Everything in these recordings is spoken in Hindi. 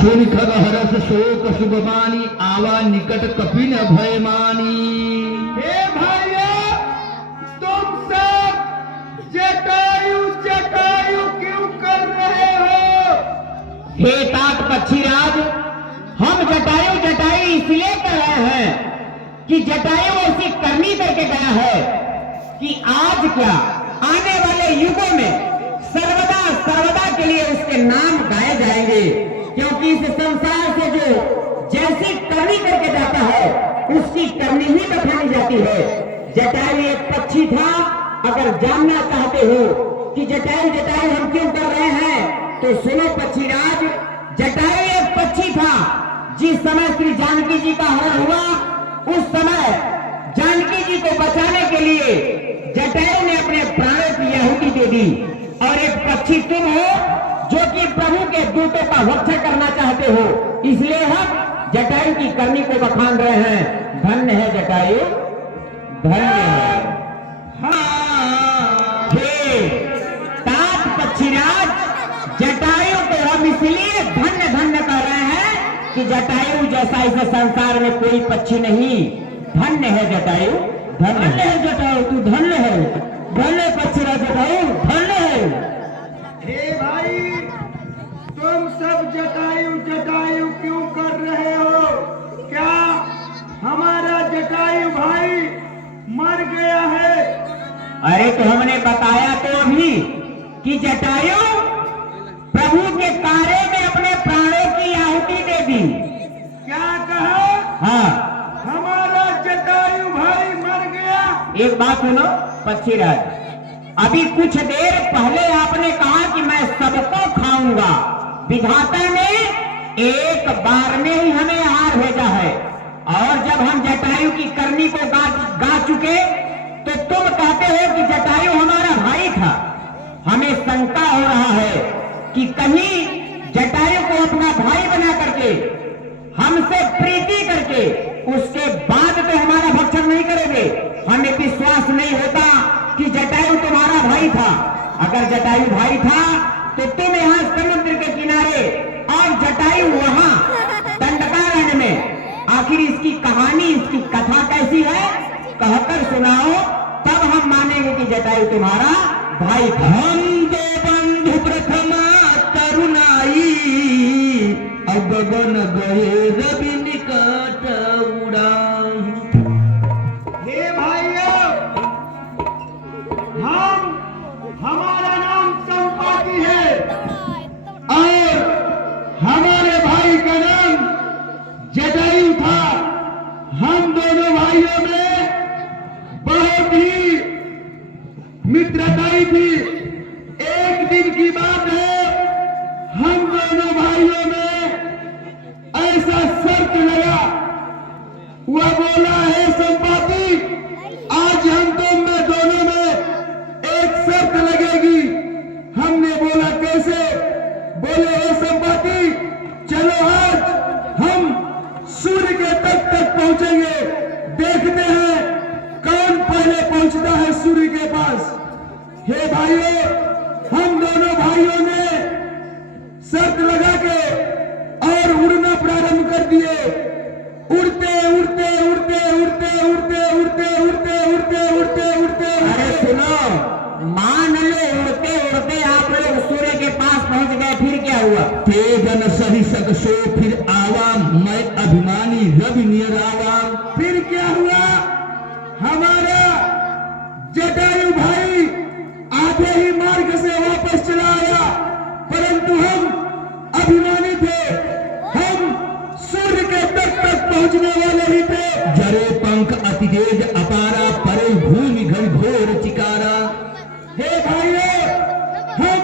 सुन खग हरस शोक शुभमानी आवा निकट कपिन भय मानी। हे भाइयों, तुम सब जटायु जटायु क्यों कर रहे हो? हे तात पक्षीराज, हम जटायु जटायु इसलिए कर रहे हैं कि जटायु ऐसी करनी करके गया है कि आज क्या आने वाले युगों में सर्वदा सर्वदा के लिए उसके नाम गाए जाएंगे, क्योंकि इस संसार से जो जैसी करनी करके जाता है उसकी करनी ही दफनाई जाती है। जटायु एक पक्षी था। अगर जानना चाहते हो कि जटायु जटायु हम क्यों कर रहे हैं तो सुनो पक्षीराज। जटायु एक पक्षी था। जिस समय श्री जानकी जी का हरण हुआ उस समय जानकी जी को बचाने के लिए जटायु ने अपने प्राणों की आहुति दे दी। और एक पक्षी तुम हो जो कि प्रभु के दूतों का रक्षा करना चाहते हो, इसलिए हम जटायु की करनी को बखान रहे हैं। धन्य है जटायु, धन्य है। हे तात पक्षीराज, जटायु को हम इसलिए धन्य धन्य कर रहे हैं कि जटायु जैसा इस संसार में कोई पक्षी नहीं। धन्य है जटायु, धन्य है जटायु, तू धन्य है। धन्य पक्षीराज जटायु, धन्य है। हे भाई, तुम सब जटायु जटायु क्यों कर रहे हो? क्या हमारा जटायु भाई मर गया है? अरे तो हमने बताया तो अभी कि जटायु प्रभु के कार्य में अपने प्राणों की आहुति दे दी। क्या कहा? हाँ, हमारा जटायु भाई मर गया। एक बात सुनो पक्षीराज, अभी कुछ देर पहले आपने कहा कि मैं सबको खाऊंगा। विधाता ने एक बार में ही हमें हार भेजा है। और जब हम जटायु की करनी को गा चुके तो तुम कहते हो कि जटायु हमारा भाई था। हमें शंका हो रहा है कि कहीं जटायु को अपना भाई बना करके हमसे प्रीति करके उसके बाद तो हमारा भक्षण नहीं करोगे। हमें विश्वास नहीं होता कि जटायु तुम्हारा भाई था। अगर जटायु भाई था तो तुम यहाँ समुद्र के किनारे और जटायु वहां दंडकारण्य में। आखिर इसकी कहानी, इसकी कथा कैसी है कहकर सुनाओ, तब हम मानेंगे कि जटायु तुम्हारा भाई था। हम दो बंधु प्रथमा तरुणाई अब बन गए रवि निकट उड़ा। हे भाइयों, हमारा नाम संपाति है और हमारे भाई का नाम जटायु था। हम दोनों भाइयों में बहुत ही मित्रताई थी। एक दिन की बात है, हम दोनों भाइयों में ऐसा शर्त लगा। वह बोला, है संपाति, आज हम तुम में दोनों में एक शर्त लगेगी। हमने बोला कैसे? बोले, हे संपाति, चलो आज हम सूर्य के तट तक पहुंचेंगे। देखते हैं कौन पहले पहुंचता है सूर्य के पास। हे भाइयों, हम दोनों भाइयों ने शर्त लगा के और उड़ना प्रारंभ कर दिए। उड़ते उड़ते उड़ते उड़ते उड़ते उड़ते उड़ते उड़ते उड़ते उड़ते। अरे सुनो, मान लो उड़ते उड़ते आप लोग सूर्य के पास पहुंच गए, फिर क्या हुआ? तेजन सही सक सो फिर आवा मैं अभिमानी रवि नियर आवा। फिर क्या हुआ? हमारा जटायु भाई आधे ही मार्ग से वापस चला आया, परंतु हम अभिमानी थे। हम सूर्य के तट तक पहुंचने वाले ही थे। जरे पंख अति तेज अपारा परे भूमि घनघोर चिकारा। हे भाइयों, हम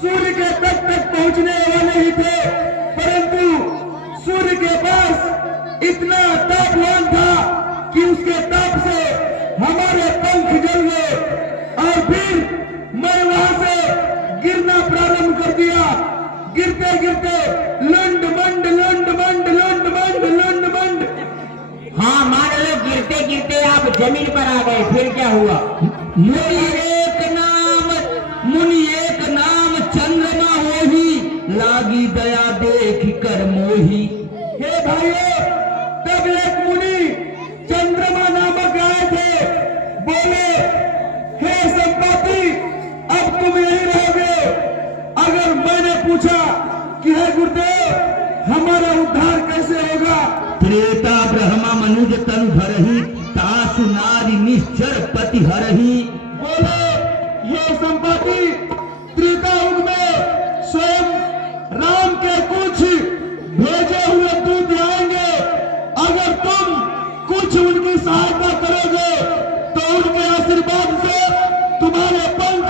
सूर्य के तट तक पहुंचने वाले ही थे, परंतु सूर्य के पास इतना तापमान था कि उसके ताप से हमारे पंख जल गए और फिर मैं वहां से गिरना प्रारंभ कर दिया। गिरते गिरते लंड मंड लंड मंड लंड मंड लंड मंड। हाँ, मान लो गिरते गिरते आप जमीन पर आ गए, फिर क्या हुआ? मुनि एक नाम चंद्रमा हो ही लागी दया देख कर मोही। हे भाइयों, तब एक मुनि चंद्रमा नामक आए थे। बोले, हे संपाति, अब तुम यही रहोगे। अगर मैंने पूछा कि हे गुरुदेव, हमारा उद्धार कैसे होगा? त्रेता ब्रह्मा मनुज तनु भरही, तासु नारी निश्चर पति हरही। बोले, हे संपाति, त्रेता युग में स्वयं राम के कुछ भेजे हुए दूत आएंगे। अगर तुम कुछ उनकी सहायता करोगे तो उनके आशीर्वाद से तुम्हारे पंख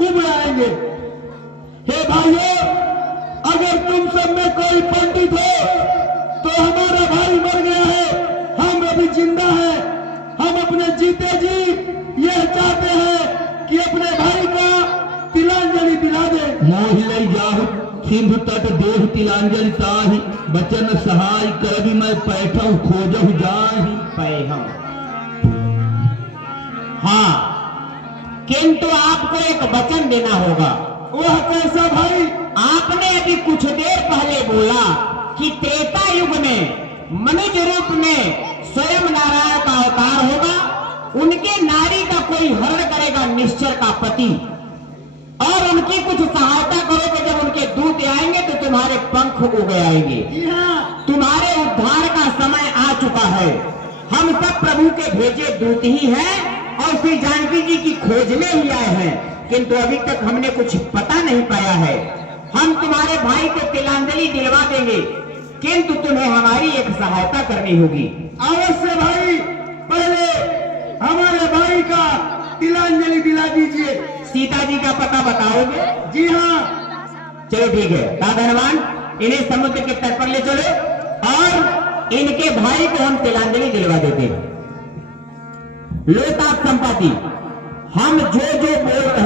उब आएंगे। हे भाइयों, अगर तुम सब में कोई पंडित हो तो हमारा भाई मर गया है, हम अभी जिंदा हैं। हम अपने जीते जी यह चाहते हैं कि अपने भाई का तिलांजलि दिला दे। मोहि लई जाहु सिंधु तट देहु तिलांजलि ताहि, बचन सहाय करबि मैं पैठहु खोजहु जाहि। पैठहु, हाँ, किंतु आपको एक वचन देना होगा। वह कैसा भाई? आपने अभी कुछ देर पहले बोला कि त्रेता युग में मनुष्य रूप में स्वयं नारायण का अवतार होगा, उनके नारी का कोई हरण करेगा निश्चर का पति, और उनकी कुछ सहायता करोगे। जब उनके दूत आएंगे तो तुम्हारे पंख उग आएंगे। तुम्हारे उद्धार का समय आ चुका है। हम सब प्रभु के भेजे दूत ही हैं और श्री जानकी जी की खोज में ही आए हैं, किंतु अभी तक हमने कुछ पता नहीं पाया है। हम तुम्हारे भाई को तिलांजलि दिलवा देंगे, किंतु तुम्हें हमारी एक सहायता करनी होगी। अवश्य भाई, पहले हमारे भाई का तिलांजलि दिला दीजिए। सीता जी का पता बताओगे? जी हाँ। चलो ठीक है, धनवान, इन्हें समुद्र के तट पर ले चलो और इनके भाई को हम तिलांजलि दिलवा देते हैं। लो तात संपाति, हम जो जो बोल रहे